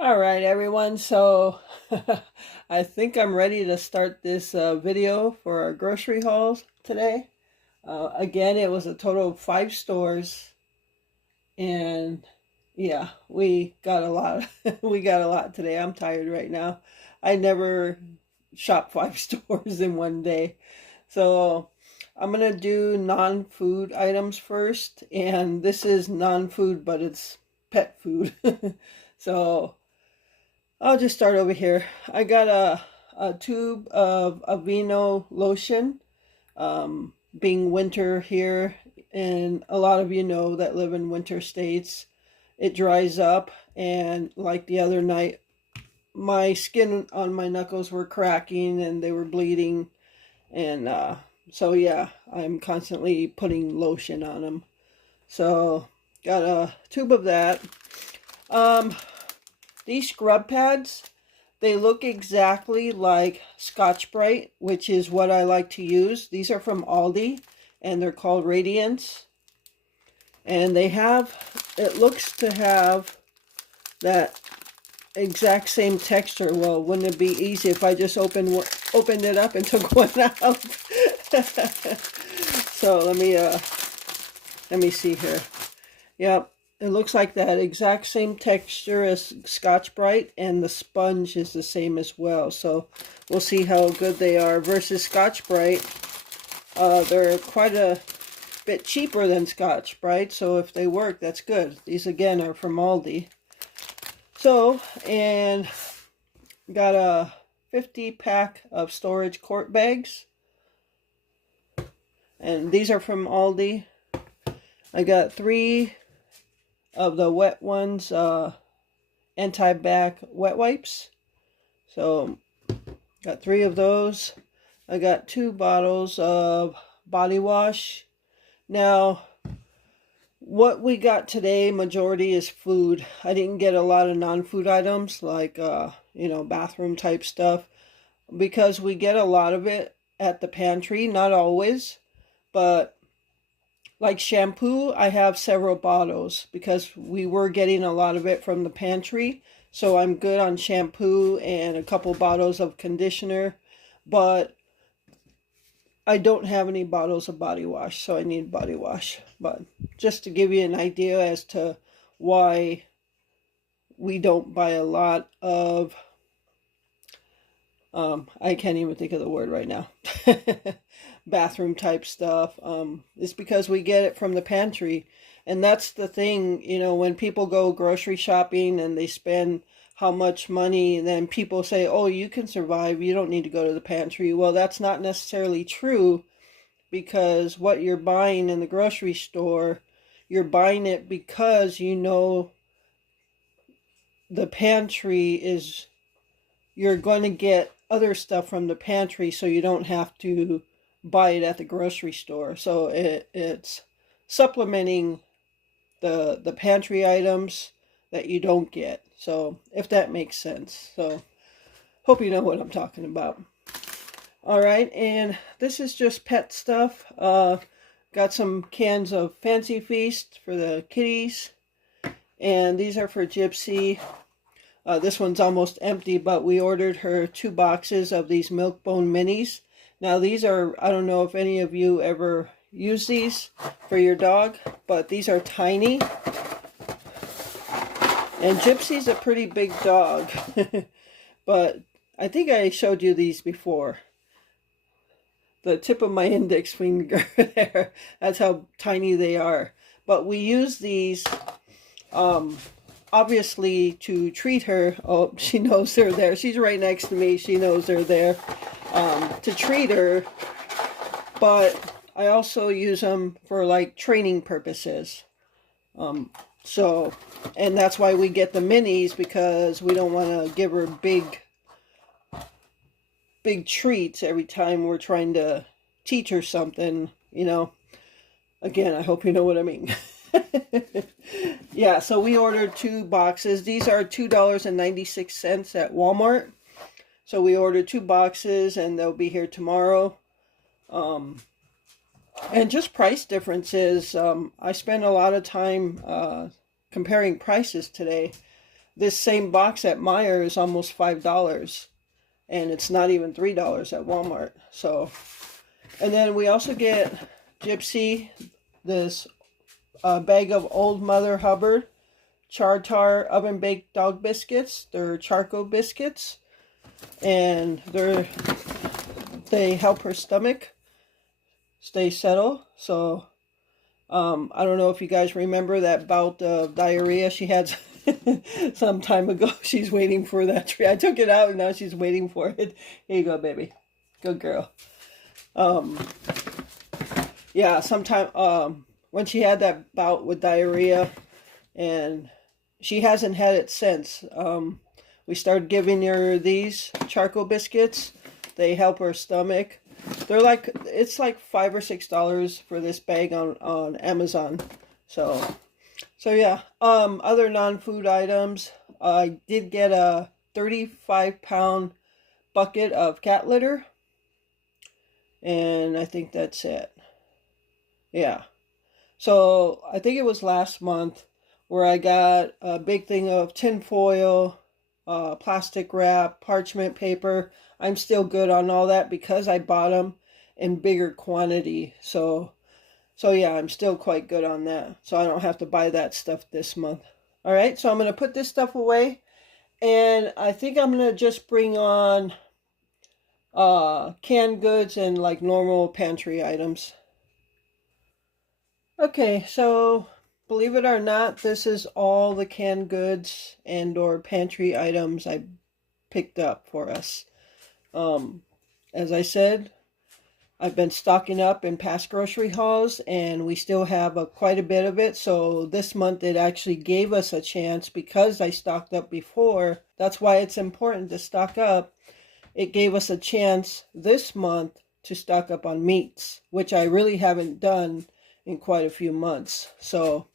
All right, everyone. So I think I'm ready to start this video for our grocery hauls today. Again, it was a total of 5 stores, and yeah, we got a lot. We got a lot today. I'm tired right now. I never shop 5 stores in one day, so I'm gonna do non-food items first, and this is non-food, but it's pet food. So I'll just start over here. I got a tube of Aveeno lotion. Being winter here, and a lot of you know that live in winter states, it dries up, and like the other night, my skin on my knuckles were cracking and they were bleeding, and so yeah, I'm constantly putting lotion on them. So got a tube of that. Um, these scrub pads, they look exactly like Scotch-Brite, which is what I like to use. These are from Aldi, and they're called Radiance. And they have, it looks to have that exact same texture. Well, wouldn't it be easy if I just opened it up and took one out? So let me see here. Yep. It looks like that exact same texture as Scotch-Brite, and the sponge is the same as well. So we'll see how good they are versus Scotch-Brite. They're quite a bit cheaper than Scotch-Brite, so if they work, that's good. These again are from Aldi. So, and got a 50 pack of storage quart bags, and these are from Aldi. I got 3 of the wet ones, anti-bac wet wipes. So got 3 of those. I got 2 bottles of body wash. Now, what we got today, majority is food. I didn't get a lot of non-food items like, bathroom type stuff, because we get a lot of it at the pantry. Not always, but like shampoo, I have several bottles because we were getting a lot of it from the pantry. So I'm good on shampoo and a couple bottles of conditioner. But I don't have any bottles of body wash, so I need body wash. But just to give you an idea as to why we don't buy a lot of, I can't even think of the word right now, bathroom type stuff. It's because we get it from the pantry. And that's the thing, when people go grocery shopping and they spend how much money, then people say, oh, you can survive, you don't need to go to the pantry. Well, that's not necessarily true, because what you're buying in the grocery store, you're buying it because the pantry is, you're going to get other stuff from the pantry, so you don't have to buy it at the grocery store. So it's supplementing the pantry items that you don't get. So if that makes sense. So hope you know what I'm talking about. All right, and this is just pet stuff. Got some cans of Fancy Feast for the kitties, and these are for Gypsy. This one's almost empty, but we ordered her 2 boxes of these Milk-Bone minis. Now these are, I don't know if any of you ever use these for your dog, but these are tiny. And Gypsy's a pretty big dog, but I think I showed you these before. The tip of my index finger there, that's how tiny they are. But we use these, obviously, to treat her. Oh, she knows they're there. She's right next to me. She knows they're there. To treat her, but I also use them for like training purposes. So, and that's why we get the minis, because we don't want to give her big treats every time we're trying to teach her something, Again, I hope you know what I mean. Yeah, so we ordered 2 boxes. These are $2.96 at Walmart. So we ordered 2 boxes, and they'll be here tomorrow. And just price differences. I spent a lot of time comparing prices today. this same box at Meijer is almost $5, and it's not even $3 at Walmart. So, and then we also get Gypsy this bag of Old Mother Hubbard Tar oven baked dog biscuits. They're charcoal biscuits, and they help her stomach stay settled. So I don't know if you guys remember that bout of diarrhea she had some time ago. She's waiting for that treat. I took it out and now she's waiting for it. Here you go, baby. Good girl. Yeah, sometime when she had that bout with diarrhea, and she hasn't had it since. We started giving her these charcoal biscuits. They help her stomach. It's like $5 or $6 for this bag on Amazon. So yeah. Other non-food items. I did get a 35-pound bucket of cat litter, and I think that's it. Yeah. So I think it was last month where I got a big thing of tin foil, plastic wrap, parchment paper. I'm still good on all that because I bought them in bigger quantity. So yeah, I'm still quite good on that. So I don't have to buy that stuff this month. All right, so I'm going to put this stuff away. And I think I'm going to just bring on canned goods and like normal pantry items. Okay, so believe it or not, this is all the canned goods and or pantry items I picked up for us. As I said, I've been stocking up in past grocery hauls, and we still have quite a bit of it. So this month it actually gave us a chance because I stocked up before. That's why it's important to stock up. It gave us a chance this month to stock up on meats, which I really haven't done in quite a few months. So,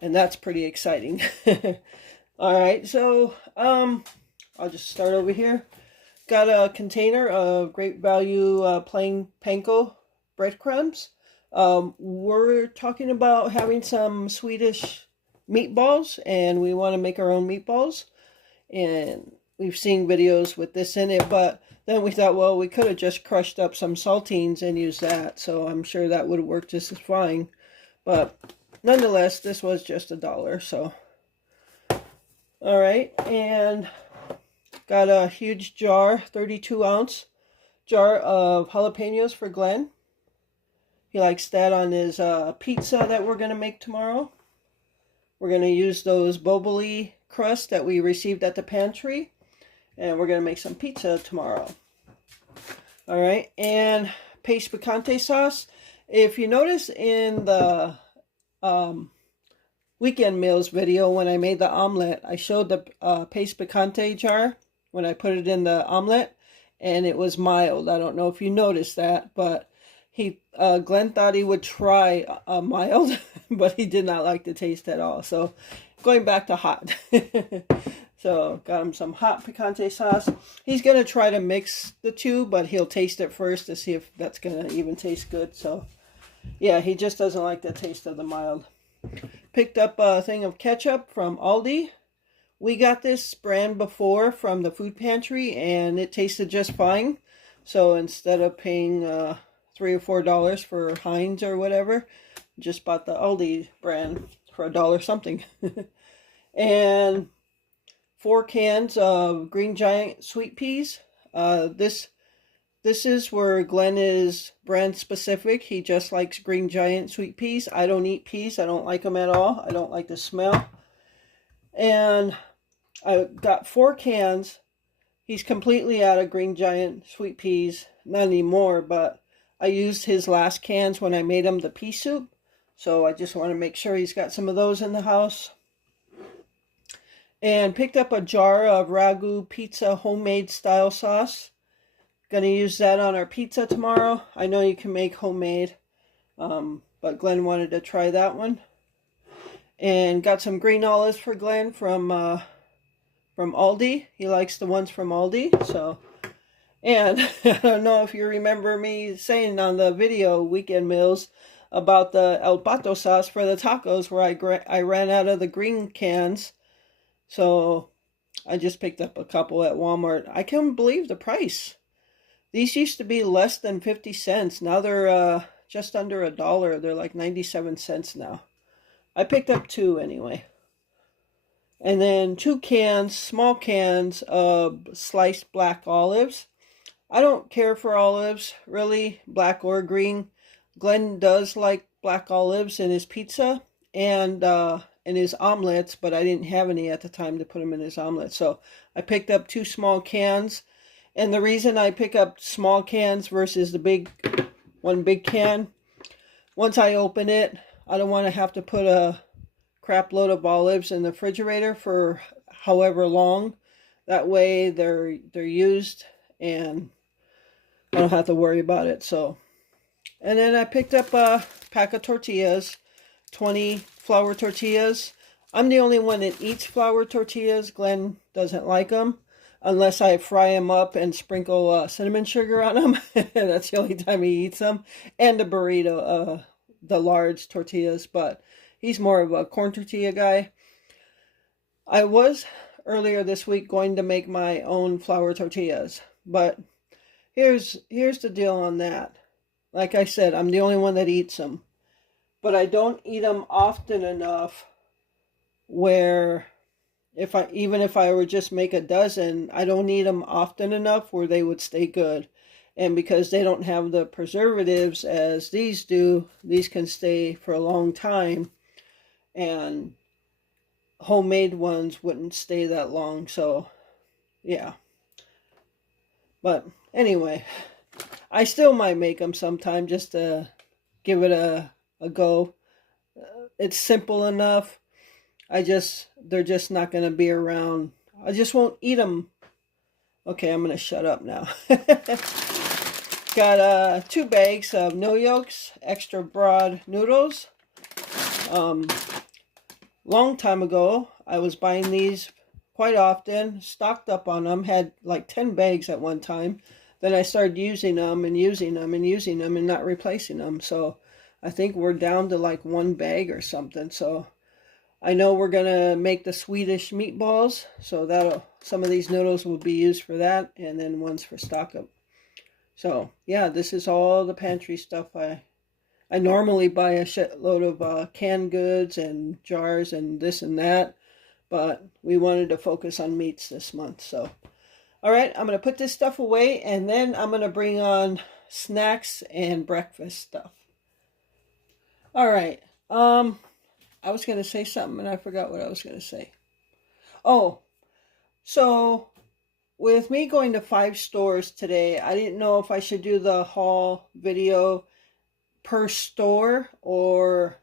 and that's pretty exciting. All right, so I'll just start over here. Got a container of Great Value plain panko breadcrumbs. We're talking about having some Swedish meatballs, and we want to make our own meatballs. And we've seen videos with this in it, but then we thought, well, we could have just crushed up some saltines and used that. So I'm sure that would have worked just as fine. But nonetheless, this was just $1. So, all right, and got a huge jar, 32-ounce jar of jalapenos for Glenn. He likes that on his pizza that we're going to make tomorrow. We're going to use those boboli crust that we received at the pantry, and we're going to make some pizza tomorrow. All right, and paste picante sauce. If you notice in the weekend meals video when I made the omelet, I showed the paste picante jar when I put it in the omelet, and it was mild. I don't know if you noticed that, but Glenn thought he would try a mild, but he did not like the taste at all. So going back to hot. So got him some hot picante sauce. He's going to try to mix the two, but he'll taste it first to see if that's going to even taste good. So yeah, he just doesn't like the taste of the mild. Picked up a thing of ketchup from Aldi. We got this brand before from the food pantry, and it tasted just fine. So instead of paying $3 or $4 for Heinz or whatever, just bought the Aldi brand for $1 something. And 4 cans of Green Giant sweet peas. This is where Glenn is brand specific. He just likes Green Giant sweet peas. I don't eat peas. I don't like them at all. I don't like the smell. And I got 4 cans. He's completely out of Green Giant sweet peas. Not anymore, but I used his last cans when I made him the pea soup. So I just want to make sure he's got some of those in the house. And picked up a jar of Ragu pizza homemade style sauce. Gonna use that on our pizza tomorrow. I know you can make homemade, but Glenn wanted to try that one. And got some green olives for Glenn from Aldi. He likes the ones from Aldi. So, and I don't know if you remember me saying on the video weekend meals about the El Pato sauce for the tacos, where I ran out of the green cans, So I just picked up a couple at Walmart. I can't believe the price. These used to be less than 50 cents. Now they're just under $1. They're like 97 cents now. I picked up 2 anyway. And then 2 cans, small cans of sliced black olives. I don't care for olives, really, black or green. Glenn does like black olives in his pizza and in his omelets, but I didn't have any at the time to put them in his omelet. So I picked up 2 small cans. And the reason I pick up small cans versus the one big can, once I open it, I don't want to have to put a crap load of olives in the refrigerator for however long. That way they're used and I don't have to worry about it. So, and then I picked up a pack of tortillas, 20 flour tortillas. I'm the only one that eats flour tortillas. Glenn doesn't like them unless I fry them up and sprinkle cinnamon sugar on them. That's the only time he eats them. And the burrito, the large tortillas, but he's more of a corn tortilla guy. I was earlier this week going to make my own flour tortillas, but here's the deal on that. Like I said, I'm the only one that eats them, but I don't eat them often enough where even if I were just make a dozen, I don't eat them often enough where they would stay good. And because they don't have the preservatives as these do, these can stay for a long time. And homemade ones wouldn't stay that long. So, yeah. But anyway, I still might make them sometime just to give it a go. It's simple enough. They're just not going to be around. I just won't eat them. Okay, I'm going to shut up now. Got 2 bags of no yolks, extra broad noodles. Long time ago, I was buying these quite often, stocked up on them, had like 10 bags at one time. Then I started using them and using them and using them and not replacing them. So I think we're down to like 1 bag or something. So I know we're going to make the Swedish meatballs. So some of these noodles will be used for that, and then ones for stock up. So yeah, this is all the pantry stuff. I normally buy a shitload of canned goods and jars and this and that, but we wanted to focus on meats this month. So, all right, I'm going to put this stuff away, and then I'm going to bring on snacks and breakfast stuff. All right, I was going to say something, and I forgot what I was going to say. Oh, so with me going to 5 stores today, I didn't know if I should do the haul video per store or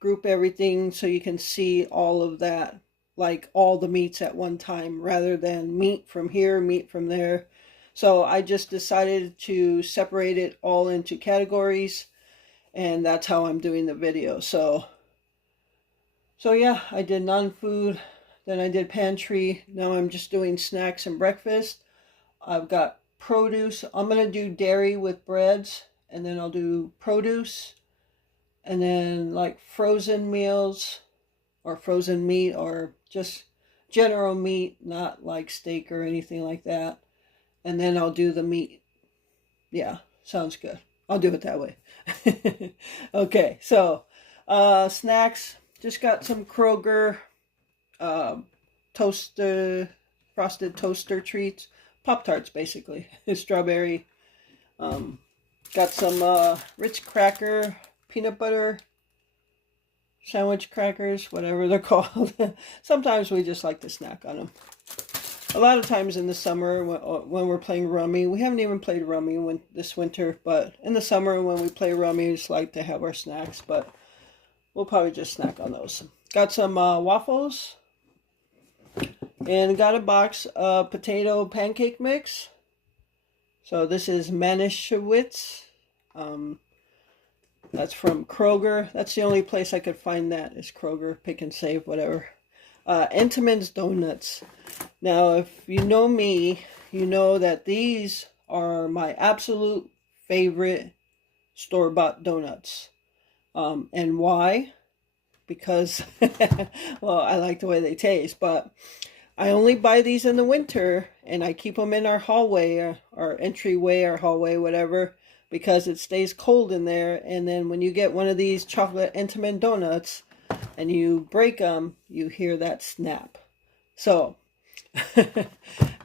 group everything so you can see all of that, like all the meats at one time rather than meat from here, meat from there. So I just decided to separate it all into categories, and that's how I'm doing the video. So yeah, I did non-food, then I did pantry. Now I'm just doing snacks and breakfast. I've got produce. I'm going to do dairy with breads, and then I'll do produce, and then like frozen meals or frozen meat or just general meat, not like steak or anything like that. And then I'll do the meat. Yeah, sounds good. I'll do it that way. Okay, so snacks. Just got some Kroger frosted toaster treats. Pop-Tarts, basically. Strawberry. Got some Ritz cracker, peanut butter, sandwich crackers, whatever they're called. Sometimes we just like to snack on them. A lot of times in the summer when we're playing rummy, we haven't even played rummy this winter, but in the summer when we play rummy, we just like to have our snacks, but we'll probably just snack on those. Got some waffles, and got a box of potato pancake mix. So this is Manischewitz. That's from Kroger. That's the only place I could find that is Kroger. Pick and Save, whatever. Entenmann's Donuts. Now, if you know me, you know that these are my absolute favorite store-bought donuts. And why? because, well, I like the way they taste, but I only buy these in the winter, and I keep them in our hallway, or entryway, or hallway, whatever, because it stays cold in there. And then when you get one of these chocolate Entenmann donuts and you break them, you hear that snap. So,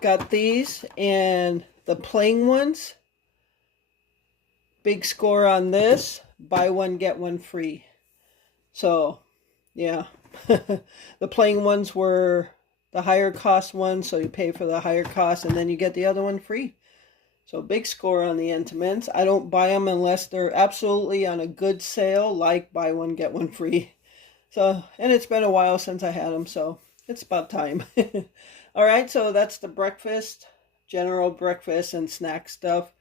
got these, and the plain ones, big score on this, buy one, get one free. So, yeah, the plain ones were the higher cost one, so you pay for the higher cost, and then you get the other one free. So big score on the Entenmanns. I don't buy them unless they're absolutely on a good sale, like buy one, get one free. So, and it's been a while since I had them, so it's about time. All right, so that's the breakfast, general breakfast and snack stuff.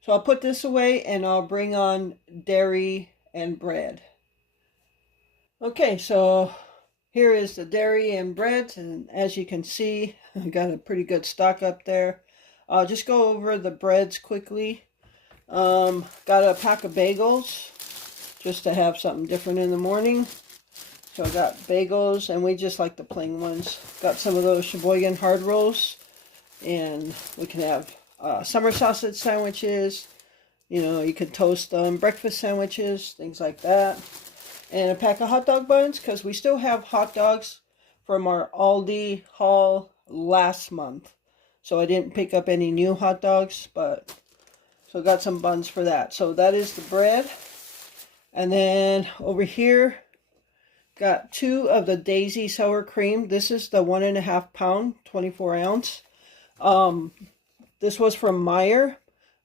So I'll put this away, and I'll bring on dairy and bread. Okay, so here is the dairy and bread, and as you can see, I got a pretty good stock up there. I'll just go over the breads quickly. Got a pack of bagels, just to have something different in the morning. So I got bagels, and we just like the plain ones. Got some of those Sheboygan hard rolls, and we can have summer sausage sandwiches. You know, you could toast them, breakfast sandwiches, things like that. And a pack of hot dog buns, because we still have hot dogs from our Aldi haul last month. So I didn't pick up any new hot dogs, but so got some buns for that. So that is the bread. And then over here, got 2 of the Daisy sour cream. This is the 1.5 pound, 24 ounce. This was from Meijer.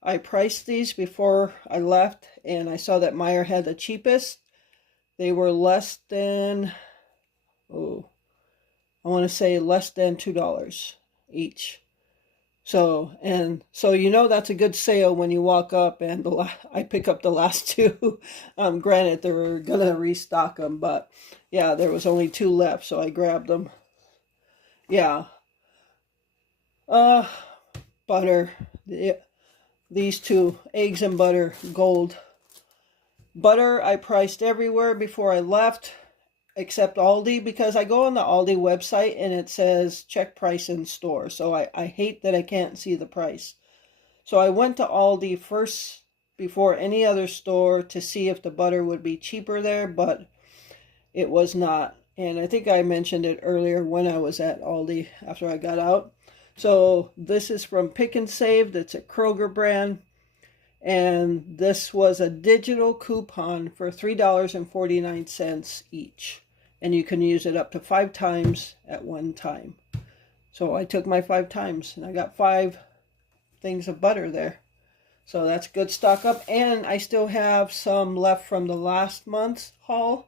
I priced these before I left, and I saw that Meijer had the cheapest. They were less than, I want to say less than $2 each. So you know that's a good sale when you walk up and I pick up the last 2. Granted, they were going to restock them, but yeah, there was only 2 left, so I grabbed them. Yeah. Butter. These 2, eggs and butter, gold. Butter I priced everywhere before I left, except Aldi, because I go on the Aldi website and it says check price in store. So I hate that I can't see the price. So I went to Aldi first before any other store to see if the butter would be cheaper there, but it was not. And I think I mentioned it earlier when I was at Aldi after I got out. So this is from Pick and Save. That's a Kroger brand. And this was a digital coupon for $3.49 each. And you can use it up to 5 times at one time. So I took my 5 times, and I got 5 things of butter there. So that's good stock up. And I still have some left from the last month's haul.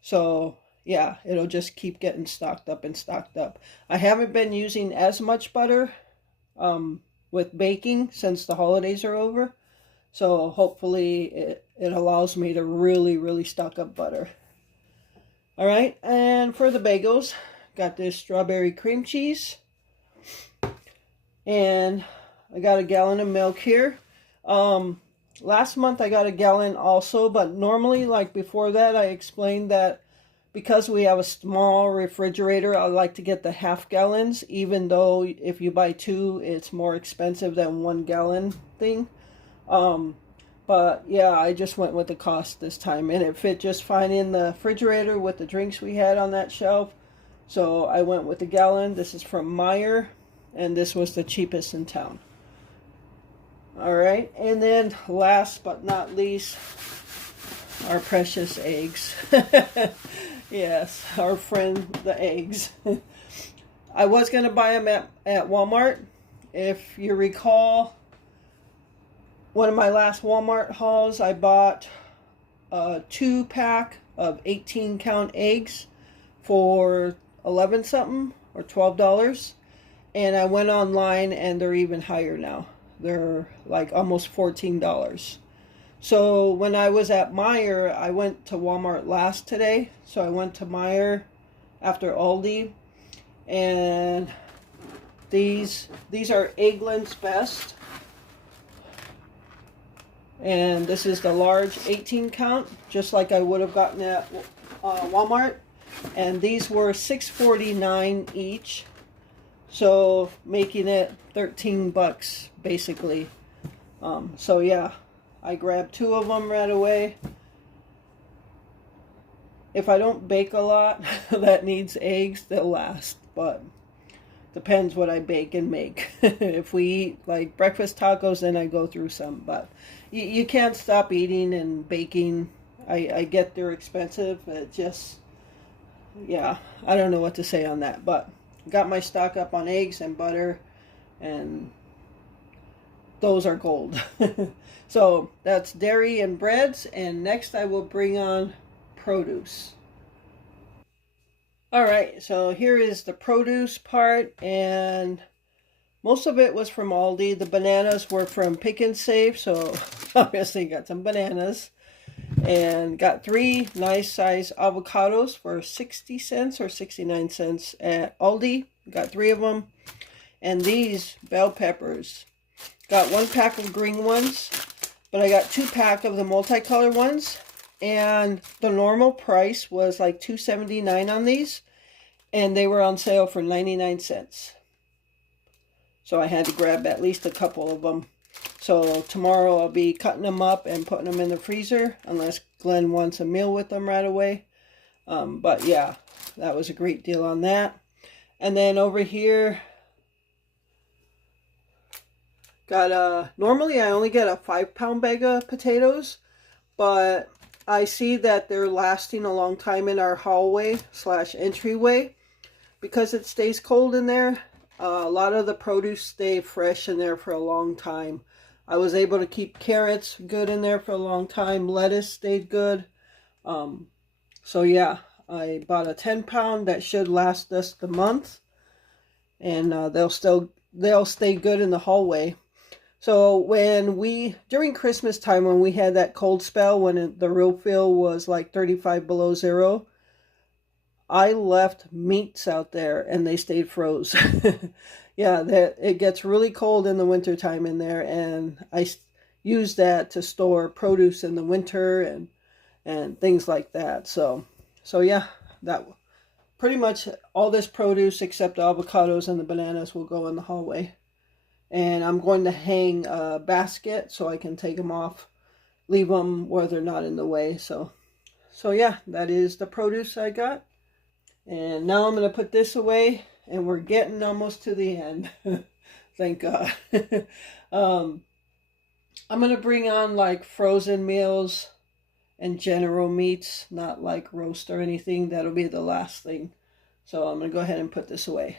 So yeah, it'll just keep getting stocked up and stocked up. I haven't been using as much butter with baking since the holidays are over. So hopefully it allows me to really stock up butter. All right, and for the bagels, got this strawberry cream cheese. And I got a gallon of milk here. Last month I got a gallon also, but normally, like before that, I explained that because we have a small refrigerator, I like to get the half gallons, even though if you buy 2, it's more expensive than 1 gallon thing. But yeah, I just went with the cost this time, and it fit just fine in the refrigerator with the drinks we had on that shelf. So I went with the gallon. This is from Meijer, and this was the cheapest in town. All right, and then last but not least, our precious eggs. Yes, our friend, the eggs. I was going to buy them at Walmart. If you recall, one of my last Walmart hauls, I bought a 2-pack of 18-count eggs for 11 something or $12. And I went online, and they're even higher now. They're like almost $14. So when I was at Meijer, I went to Walmart last today. So I went to Meijer after Aldi. And these are Eggland's Best. And this is the large 18 count, just like I would have gotten at Walmart, and these were $6.49 each, so making it 13 bucks basically. So yeah, I grabbed 2 of them right away. If I don't bake a lot that needs eggs, they'll last, but depends what I bake and make. If we eat like breakfast tacos, then I go through some, but you can't stop eating and baking. I get they're expensive. It just, yeah, I don't know what to say on that, but got my stock up on eggs and butter, and those are gold. So that's dairy and breads, and next I will bring on produce. All right, so here is the produce part, and most of it was from Aldi. The bananas were from Pick and Save, so obviously got some bananas. And got 3 nice size avocados for 60 cents or 69 cents at Aldi. Got 3 of them. And these bell peppers. Got 1 pack of green ones, but I got 2 pack of the multicolored ones. And the normal price was like $2.79 on these, and they were on sale for 99 cents. So I had to grab at least a couple of them. So tomorrow I'll be cutting them up and putting them in the freezer, unless Glenn wants a meal with them right away. But yeah, that was a great deal on that. And then over here, got normally I only get a 5-pound bag of potatoes, but I see that they're lasting a long time in our hallway / entryway because it stays cold in there. A lot of the produce stay fresh in there for a long time. I was able to keep carrots good in there for a long time. Lettuce stayed good. So yeah, I bought a 10-pound that should last us the month, and they'll stay good in the hallway. So during Christmas time, when we had that cold spell, when the real feel was like 35 below zero, I left meats out there and they stayed froze. Yeah, it gets really cold in the winter time in there, and I use that to store produce in the winter and things like that. So yeah, that pretty much all this produce except the avocados and the bananas will go in the hallway. And I'm going to hang a basket so I can take them off, leave them where they're not in the way. So yeah, that is the produce I got. And now I'm going to put this away, and we're getting almost to the end. Thank God. I'm going to bring on like frozen meals and general meats, not like roast or anything. That'll be the last thing. So I'm going to go ahead and put this away.